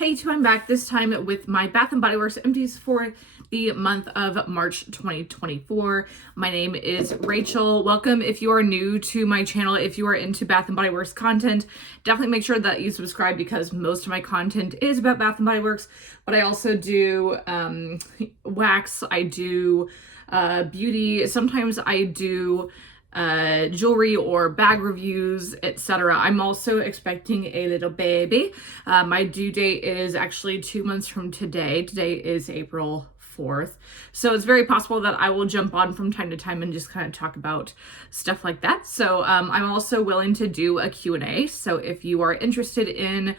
Hey, I'm back this time with my Bath & Body Works empties for the month of March 2024. My name is Rachel. Welcome if you are new to my channel. If you are into Bath & Body Works content, definitely make sure that you subscribe because most of my content is about Bath & Body Works, but I also do wax, I do beauty, sometimes I do jewelry or bag reviews, etc. I'm also expecting a little baby. My due date is actually 2 months from today. Today is April 4th. So it's very possible that I will jump on from time to time and just kind of talk about stuff like that. So I'm also willing to do a Q&A. So if you are interested in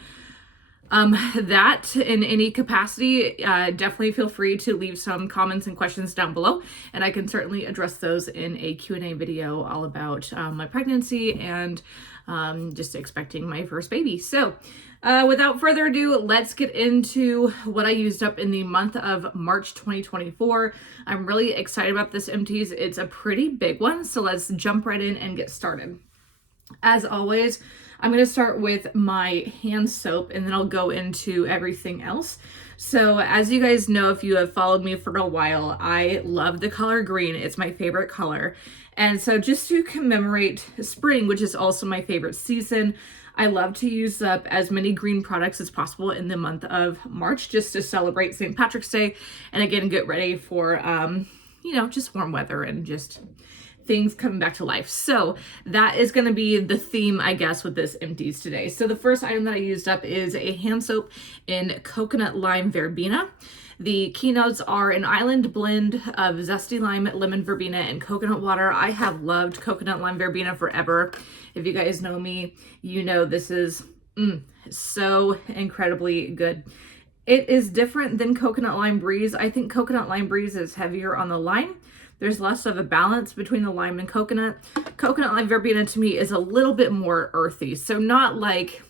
that in any capacity, definitely feel free to leave some comments and questions down below, and I can certainly address those in a Q&A video all about my pregnancy and just expecting my first baby. So without further ado, let's get into what I used up in the month of March 2024. I'm really excited about this empties. It's a pretty big one, so let's jump right in and get started. As always, I'm going to start with my hand soap and then I'll go into everything else. So as you guys know, if you have followed me for a while, I love the color green. It's my favorite color. And so just to commemorate spring, which is also my favorite season, I love to use up as many green products as possible in the month of March just to celebrate St. Patrick's Day and again, get ready for, just warm weather and just things coming back to life. So that is going to be the theme, I guess, with this empties today. So the first item that I used up is a hand soap in coconut lime verbena. The keynotes are an island blend of zesty lime, lemon verbena, and coconut water. I have loved coconut lime verbena forever. If you guys know me, you know this is so incredibly good. It is different than coconut lime breeze. I think coconut lime breeze is heavier on the lime. There's less of a balance between the lime and coconut. Coconut lime verbena to me is a little bit more earthy. So not like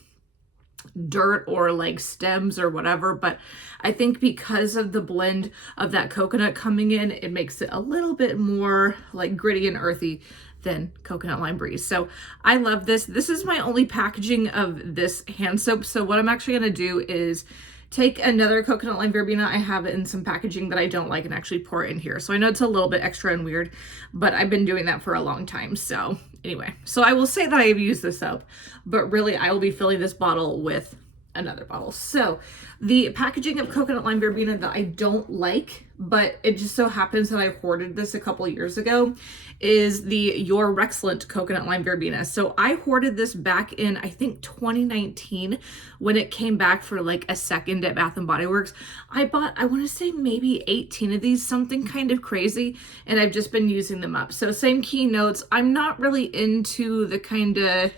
dirt or like stems or whatever, but I think because of the blend of that coconut coming in, it makes it a little bit more like gritty and earthy than coconut lime breeze. So I love this. This is my only packaging of this hand soap. So what I'm actually going to do is take another coconut lime verbena I have in some packaging that I don't like and actually pour it in here. So I know it's a little bit extra and weird, but I've been doing that for a long time. So anyway, so I will say that I have used this up, but really I will be filling this bottle with another bottle. So the packaging of coconut lime verbena that I don't like, but it just so happens that I hoarded this a couple years ago, is the Your Rexcellent coconut lime verbena. So I hoarded this back in, I think 2019 when it came back for like a second at Bath & Body Works. I bought, I want to say maybe 18 of these, something kind of crazy, and I've just been using them up. So same keynotes. I'm not really into the kind of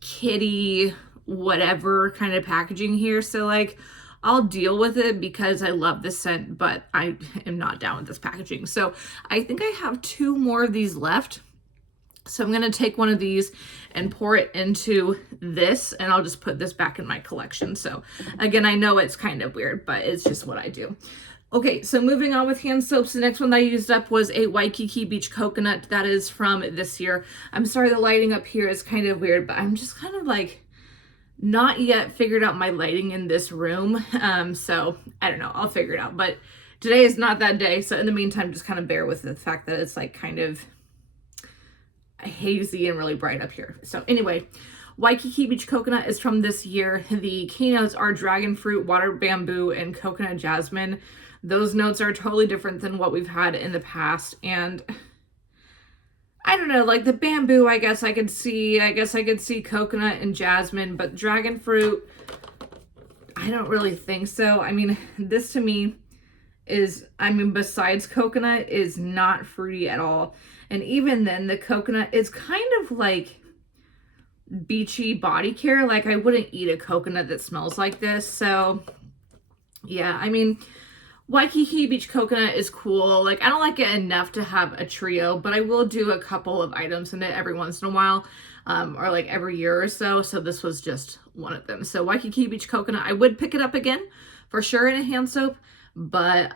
kitty whatever kind of packaging here, so like I'll deal with it because I love this scent, but I am not down with this packaging. So I think I have 2 more of these left, so I'm going to take one of these and pour it into this, and I'll just put this back in my collection. So again, I know it's kind of weird, but it's just what I do. Okay, so moving on with hand soaps, the next one that I used up was a Waikiki Beach Coconut. That is from this year. I'm sorry the lighting up here is kind of weird, but I'm just kind of like not yet figured out my lighting in this room. So I don't know, I'll figure it out, but today is not that day. So in the meantime, just kind of bear with the fact that it's like kind of hazy and really bright up here. So anyway, Waikiki Beach Coconut is from this year. The keynotes are dragon fruit, water bamboo, and coconut jasmine. Those notes are totally different than what we've had in the past. And I don't know, like the bamboo, I guess I could see coconut and jasmine, but dragon fruit, I don't really think so. I mean, this to me is, besides coconut, is not fruity at all. And even then, the coconut is kind of like beachy body care. Like I wouldn't eat a coconut that smells like this. So yeah, Waikiki Beach Coconut is cool. Like, I don't like it enough to have a trio, but I will do a couple of items in it every once in a while, or like every year or so. So this was just one of them. So Waikiki Beach Coconut, I would pick it up again for sure in a hand soap, but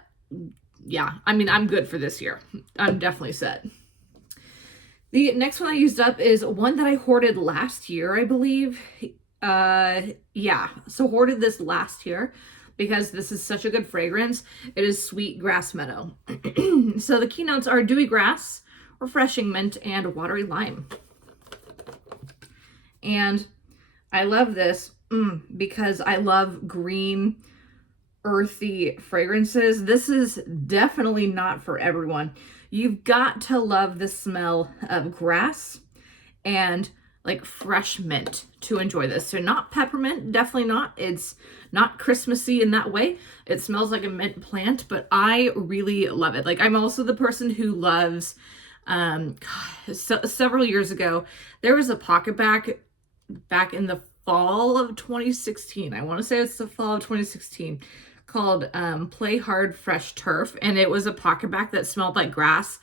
yeah, I'm good for this year. I'm definitely set. The next one I used up is one that I hoarded last year, I believe. Yeah, so hoarded this last year because this is such a good fragrance. It is Sweet Grass Meadow. So the keynotes are dewy grass, refreshing mint, and watery lime. And I love this because I love green, earthy fragrances. This is definitely not for everyone. You've got to love the smell of grass and like fresh mint to enjoy this. So not peppermint, definitely not. It's not Christmassy in that way. It smells like a mint plant, but I really love it. Like, I'm also the person who loves, several years ago, there was a pocket back in the fall of 2016. I want to say it's the fall of 2016, called Play Hard Fresh Turf, and it was a pocket back that smelled like grass.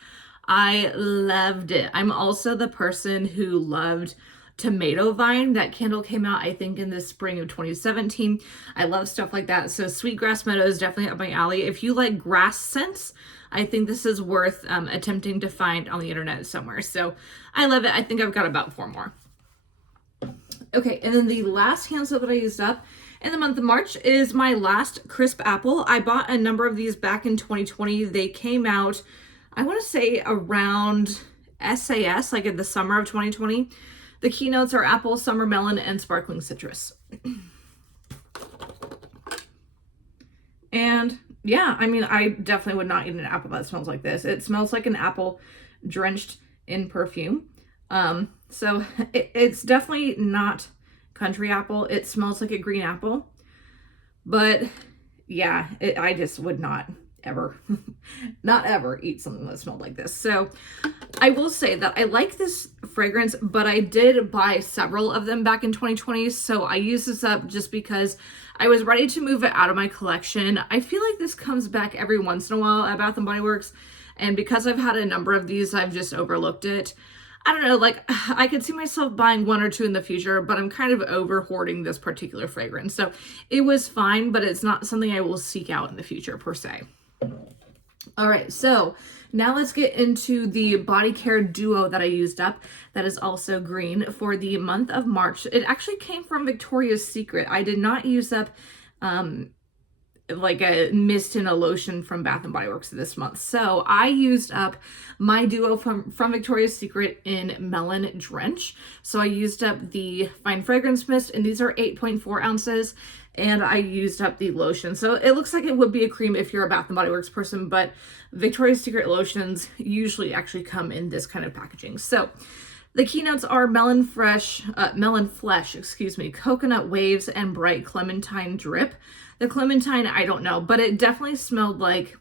I loved it. I'm also the person who loved Tomato Vine. That candle came out, I think, in the spring of 2017. I love stuff like that. So Sweet Grass Meadow is definitely up my alley. If you like grass scents, I think this is worth attempting to find on the internet somewhere. So I love it. I think I've got about 4 more. Okay, and then the last hand soap that I used up in the month of March is my last Crisp Apple. I bought a number of these back in 2020. They came out, I want to say, around SAS, like in the summer of 2020. The keynotes are apple, summer melon, and sparkling citrus. And yeah, I mean, I definitely would not eat an apple that smells like this. It smells like an apple drenched in perfume. So it's definitely not country apple. It smells like a green apple, but yeah, I just would not ever, not ever eat something that smelled like this. So I will say that I like this fragrance, but I did buy several of them back in 2020. So I used this up just because I was ready to move it out of my collection. I feel like this comes back every once in a while at Bath & Body Works. And because I've had a number of these, I've just overlooked it. I don't know, like, I could see myself buying 1 or 2 in the future, but I'm kind of over hoarding this particular fragrance. So it was fine, but it's not something I will seek out in the future per se. All right, so now let's get into the body care duo that I used up that is also green for the month of March. It actually came from Victoria's Secret. I did not use up like a mist and a lotion from Bath & Body Works this month. So I used up my duo from Victoria's Secret in Melon Drench. So I used up the Fine Fragrance Mist, and these are 8.4 ounces. And I used up the lotion. So it looks like it would be a cream if you're a Bath & Body Works person, but Victoria's Secret lotions usually actually come in this kind of packaging. So the keynotes are melon flesh, coconut waves, and bright clementine drip. The clementine, I don't know, but it definitely smelled like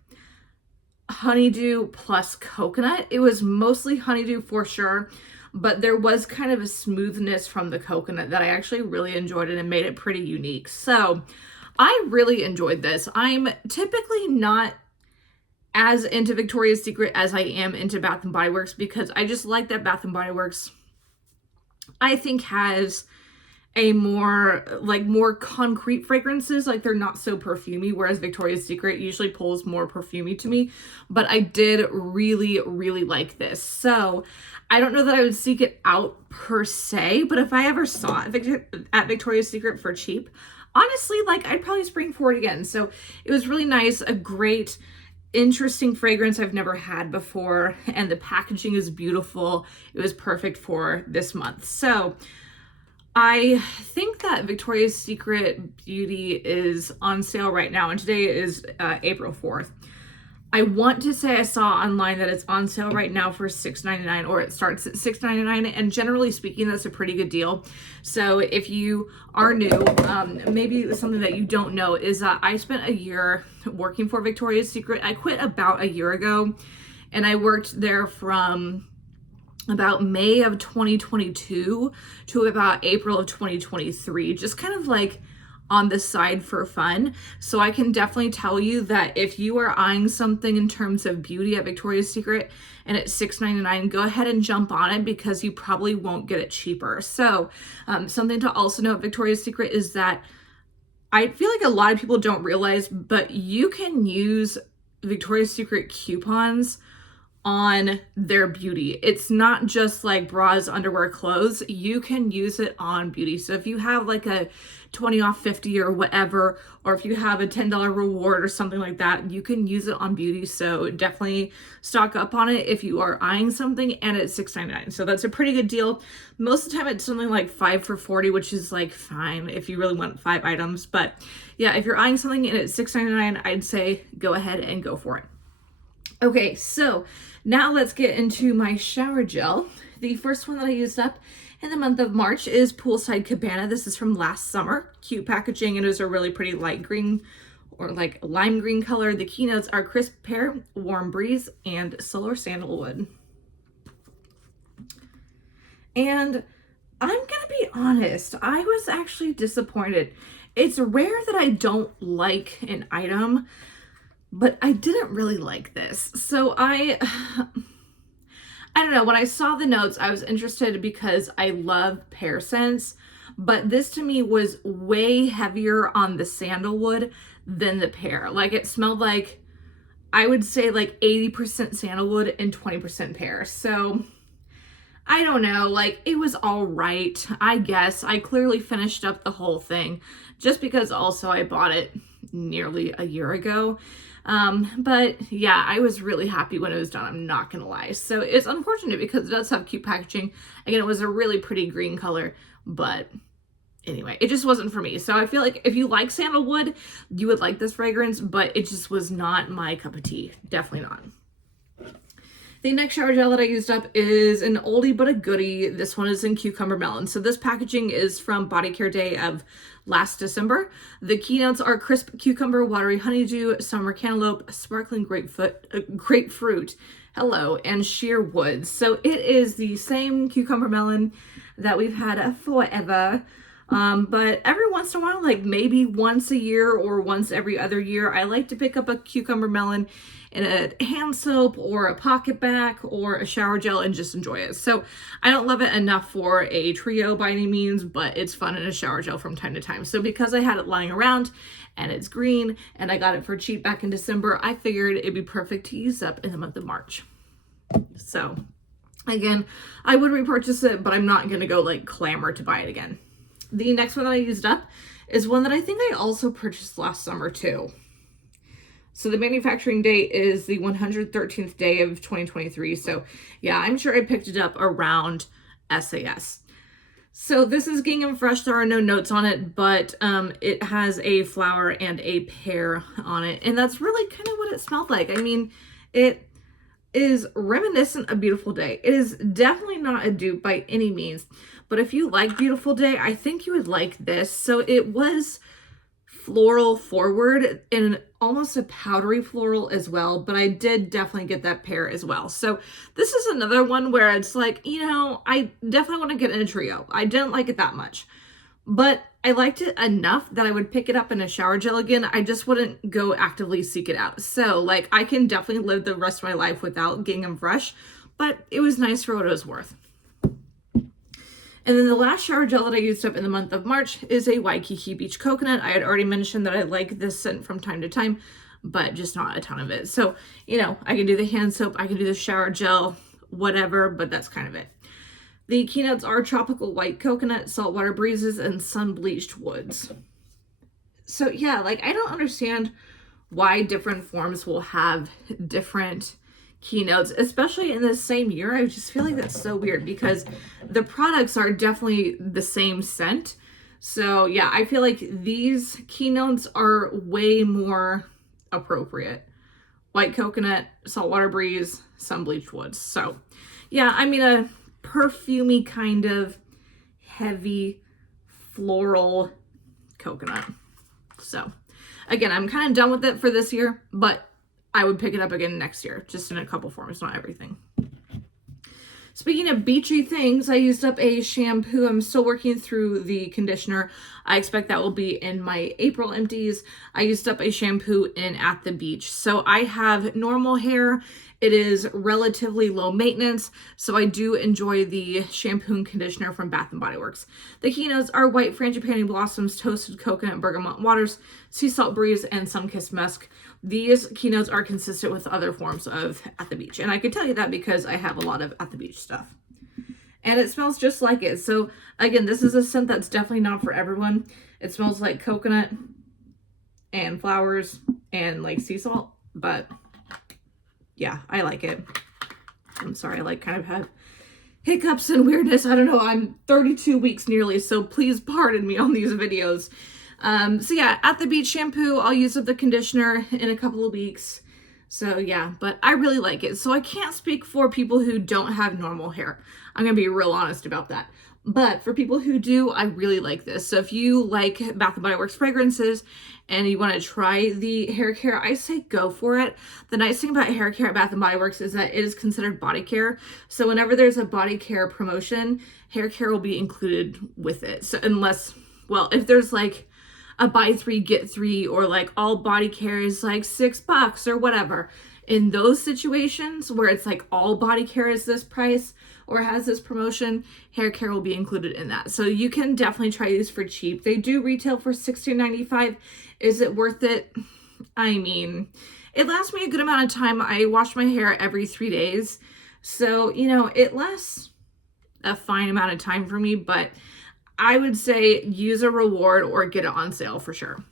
honeydew plus coconut. It was mostly honeydew for sure, but there was kind of a smoothness from the coconut that I actually really enjoyed, and it made it pretty unique. So I really enjoyed this. I'm typically not as into Victoria's Secret as I am into Bath & Body Works, because I just like that Bath & Body Works, I think, has a more concrete fragrances. Like, they're not so perfumey, whereas Victoria's Secret usually pulls more perfumey to me. But I did really, really like this. So I don't know that I would seek it out per se, but if I ever saw it at Victoria's Secret for cheap, honestly, like, I'd probably spring for it again. So it was really nice, a great, interesting fragrance I've never had before, and the packaging is beautiful. It was perfect for this month. So I think that Victoria's Secret Beauty is on sale right now, and today is April 4th. I want to say I saw online that it's on sale right now for $6.99, or it starts at $6.99, and generally speaking, that's a pretty good deal. So if you are new, maybe something that you don't know is that I spent a year working for Victoria's Secret. I quit about a year ago, and I worked there from about May of 2022 to about April of 2023, just kind of like on the side for fun. So I can definitely tell you that if you are eyeing something in terms of beauty at Victoria's Secret and it's $6.99, go ahead and jump on it, because you probably won't get it cheaper. So something to also know at Victoria's Secret is that I feel like a lot of people don't realize, but you can use Victoria's Secret coupons on their beauty. It's not just like bras, underwear, clothes. You can use it on beauty. So if you have like a 20 off 50 or whatever, or if you have a $10 reward or something like that, you can use it on beauty. So definitely stock up on it if you are eyeing something, and it's $6.99. So that's a pretty good deal. Most of the time it's something like 5 for $40, which is like fine if you really want 5 items. But yeah, if you're eyeing something and it's $6.99, I'd say go ahead and go for it. Okay, so now let's get into my shower gel. The first one that I used up in the month of March is Poolside Cabana. This is from last summer. Cute packaging. It is a really pretty light green or like lime green color. The keynotes are Crisp Pear, Warm Breeze, and Solar Sandalwood. And I'm gonna be honest, I was actually disappointed. It's rare that I don't like an item, but I didn't really like this. So I don't know, when I saw the notes, I was interested because I love pear scents, but this to me was way heavier on the sandalwood than the pear. Like it smelled like, I would say like 80% sandalwood and 20% pear. So I don't know, like it was all right, I guess. I clearly finished up the whole thing just because also I bought it nearly a year ago. But yeah, I was really happy when it was done. I'm not gonna lie. So it's unfortunate because it does have cute packaging. Again, it was a really pretty green color, but anyway, it just wasn't for me. So I feel like if you like sandalwood, you would like this fragrance, but it just was not my cup of tea. Definitely not. The next shower gel that I used up is an oldie but a goodie. This one is in Cucumber Melon. So this packaging is from Body Care Day of last December. The keynotes are Crisp Cucumber, Watery Honeydew, Summer Cantaloupe, Sparkling Grapefruit, hello, and Sheer Woods. So it is the same Cucumber Melon that we've had forever. But every once in a while, like maybe once a year or once every other year, I like to pick up a Cucumber Melon in a hand soap or a pocket back or a shower gel and just enjoy it. So I don't love it enough for a trio by any means, but it's fun in a shower gel from time to time. So because I had it lying around and it's green and I got it for cheap back in December, I figured it'd be perfect to use up in the month of March. So again, I would repurchase it, but I'm not going to go like clamor to buy it again. The next one that I used up is one that I think I also purchased last summer too. So the manufacturing date is the 113th day of 2023. So yeah, I'm sure I picked it up around SAS. So this is Gingham Fresh. There are no notes on it, but it has a flower and a pear on it. And that's really kind of what it smelled like. I mean, it is reminiscent of Beautiful Day. It is definitely not a dupe by any means, but if you like Beautiful Day, I think you would like this. So it was floral forward and almost a powdery floral as well, but I did definitely get that pear as well. So this is another one where it's like, you know, I definitely want to get in a trio. I didn't like it that much, but I liked it enough that I would pick it up in a shower gel again. I just wouldn't go actively seek it out. So like I can definitely live the rest of my life without Gingham Fresh, but it was nice for what it was worth. And then the last shower gel that I used up in the month of March is a Waikiki Beach Coconut. I had already mentioned that I like this scent from time to time, but just not a ton of it. So, you know, I can do the hand soap, I can do the shower gel, whatever, but that's kind of it. The keynotes are Tropical White Coconut, Saltwater Breezes, and Sun Bleached Woods. So yeah, like I don't understand why different forms will have different keynotes, especially in the same year. I just feel like that's so weird because the products are definitely the same scent. So yeah, I feel like these keynotes are way more appropriate. White Coconut, Saltwater Breeze, Sun Bleached Woods. So yeah, I mean a perfumey kind of heavy floral coconut. So again, I'm kind of done with it for this year, but I would pick it up again next year, just in a couple forms, not everything. Speaking of beachy things, I used up a shampoo. I'm still working through the conditioner. I expect that will be in my April empties. I used up a shampoo in At the Beach. So I have normal hair. It is relatively low maintenance, so I do enjoy the shampoo and conditioner from Bath & Body Works. The keynotes are White Frangipani Blossoms, Toasted Coconut, Bergamot Waters, Sea Salt Breeze, and Sunkissed Musk. these keynotes are consistent with other forms of At the Beach. And I can tell you that because I have a lot of At the Beach stuff. And it smells just like it. So again, this is a scent that's definitely not for everyone. It smells like coconut and flowers and like sea salt, but yeah, I like it. I'm sorry, I like kind of have hiccups and weirdness. I don't know, I'm 32 weeks nearly, so please pardon me on these videos. So yeah, At the Beach shampoo, I'll use up the conditioner in a couple of weeks. So yeah, but I really like it. So I can't speak for people who don't have normal hair. I'm gonna be real honest about that. But for people who do, I really like this. So if you like Bath & Body Works fragrances and you want to try the hair care, I say go for it. The nice thing about hair care at Bath & Body Works is that it is considered body care. So whenever there's a body care promotion, hair care will be included with it. So unless, well, if there's like a buy 3 get 3 or like all body care is like $6 or whatever, in those situations where it's like all body care is this price or has this promotion, hair care will be included in that. So you can definitely try these for cheap. They do retail for $16.95. Is it worth it? I mean, it lasts me a good amount of time. I wash my hair every 3 days. So, you know, it lasts a fine amount of time for me, but I would say use a reward or get it on sale for sure.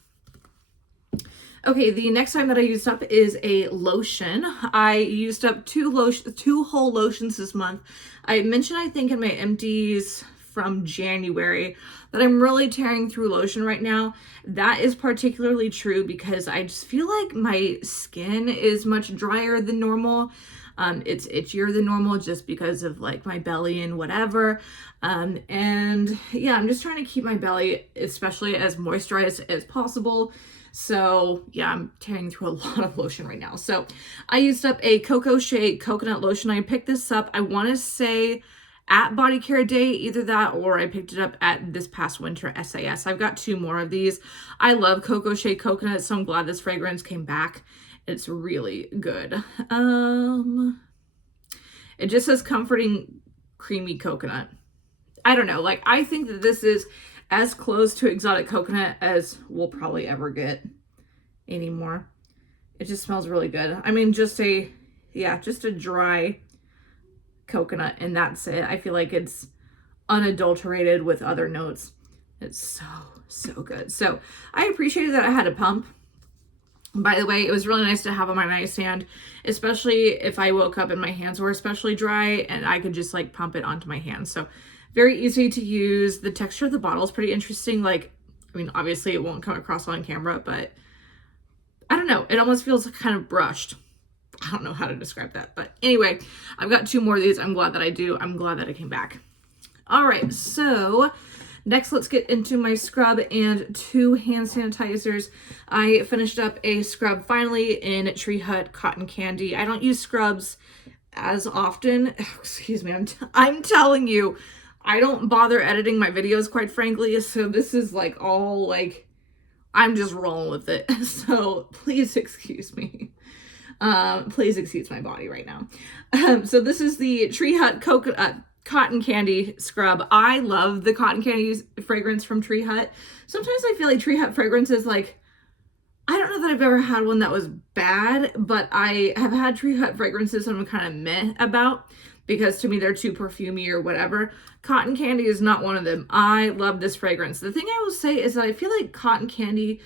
Okay, the next time that I used up is a lotion. I used up two whole lotions this month. I mentioned, I think, in my empties from January that I'm really tearing through lotion right now. That is particularly true because I just feel like my skin is much drier than normal. It's itchier than normal just because of like my belly and whatever. And yeah, I'm just trying to keep my belly especially as moisturized as possible. So yeah, I'm tearing through a lot of lotion right now. So I used up a Coco Shea coconut lotion. I picked this up, I want to say at Body Care Day, either that or I picked it up at this past winter SAS. I've got 2 more of these. I love Coco Shea coconut, so I'm glad this fragrance came back. It's really good. It just says comforting creamy coconut. I don't know, like I think that this is as close to exotic coconut as we'll probably ever get anymore. It just smells really good. I mean, just a dry coconut and that's it. I feel like it's unadulterated with other notes. It's so good. So I appreciated that I had a pump. By the way, it was really nice to have on my nightstand, especially if I woke up and my hands were especially dry and I could just like pump it onto my hands. So very easy to use. The texture of the bottle is pretty interesting. Like, I mean, obviously it won't come across on camera, but I don't know. It almost feels kind of brushed. I don't know how to describe that. But anyway, I've got 2 more of these. I'm glad that I do. I'm glad that it came back. All right, so next let's get into my scrub and 2 hand sanitizers. I finished up a scrub finally in Tree Hut Cotton Candy. I don't use scrubs as often. Excuse me, I'm telling you, I don't bother editing my videos, quite frankly, so this is like all like, I'm just rolling with it. So please excuse me. Please excuse my body right now. So this is the Tree Hut Cotton Candy Scrub. I love the cotton candy fragrance from Tree Hut. Sometimes I feel like Tree Hut fragrance is like, I don't know that I've ever had one that was bad, but I have had Tree Hut fragrances that I'm kind of meh about because to me they're too perfumey or whatever. Cotton candy is not one of them. I love this fragrance. The thing I will say is that I feel like cotton candy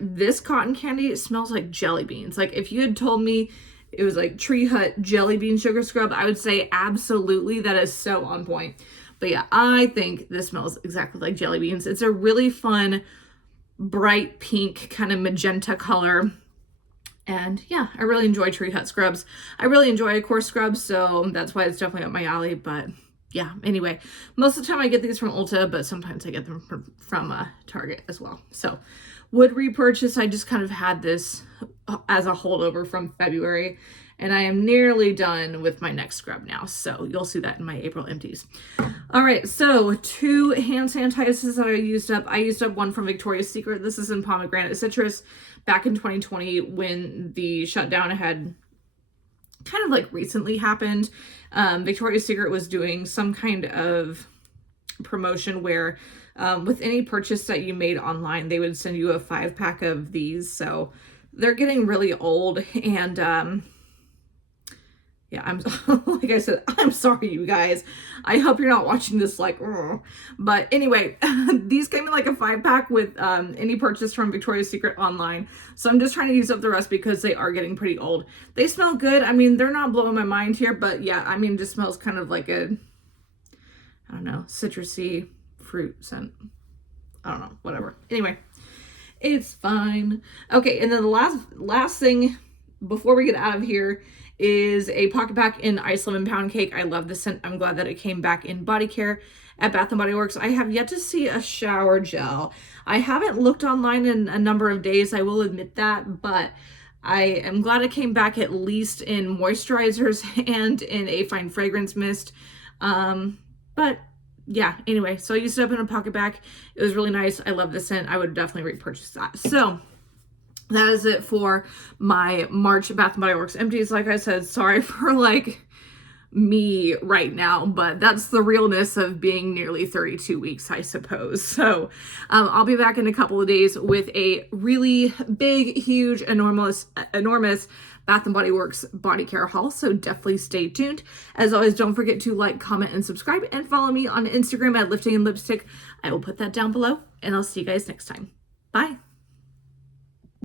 this cotton candy smells like jelly beans. Like if you had told me it was like Tree Hut jelly bean sugar scrub, I would say absolutely, that is so on point. But yeah, I think this smells exactly like jelly beans. It's a really fun, bright pink kind of magenta color. And yeah, I really enjoy Tree Hut scrubs. I really enjoy a coarse scrub, so that's why it's definitely up my alley. But yeah, anyway, most of the time I get these from Ulta, but sometimes I get them from Target as well. So would repurchase. I just kind of had this as a holdover from February, and I am nearly done with my next scrub now. So you'll see that in my April empties. All right, so 2 hand sanitizers that I used up. I used up one from Victoria's Secret. This is in pomegranate citrus. Back in 2020 when the shutdown had kind of like recently happened, Victoria's Secret was doing some kind of promotion where with any purchase that you made online, they would send you a 5-pack of these. So they're getting really old, and yeah, I'm like I said, I'm sorry, you guys. I hope you're not watching this like, ugh. But anyway, these came in like a 5-pack with any purchase from Victoria's Secret online. So I'm just trying to use up the rest because they are getting pretty old. They smell good. I mean, they're not blowing my mind here, but yeah, I mean, it just smells kind of like a, I don't know, citrusy fruit scent. I don't know, whatever. Anyway, it's fine. Okay, and then the last thing before we get out of here is a pocket pack in Ice Lemon Pound Cake. I love this scent. I'm glad that it came back in body care at Bath & Body Works. I have yet to see a shower gel. I haven't looked online in a number of days, I will admit that, but I am glad it came back at least in moisturizers and in a fine fragrance mist. But yeah, anyway, so I used it up in a pocket pack. It was really nice. I love this scent. I would definitely repurchase that. So that is it for my March Bath & Body Works empties. Like I said, sorry for like me right now, but that's the realness of being nearly 32 weeks, I suppose. So I'll be back in a couple of days with a really big, huge, enormous Bath & Body Works body care haul. So definitely stay tuned. As always, don't forget to like, comment, and subscribe, and follow me on Instagram at Lifting and Lipstick. I will put that down below, and I'll see you guys next time. Bye.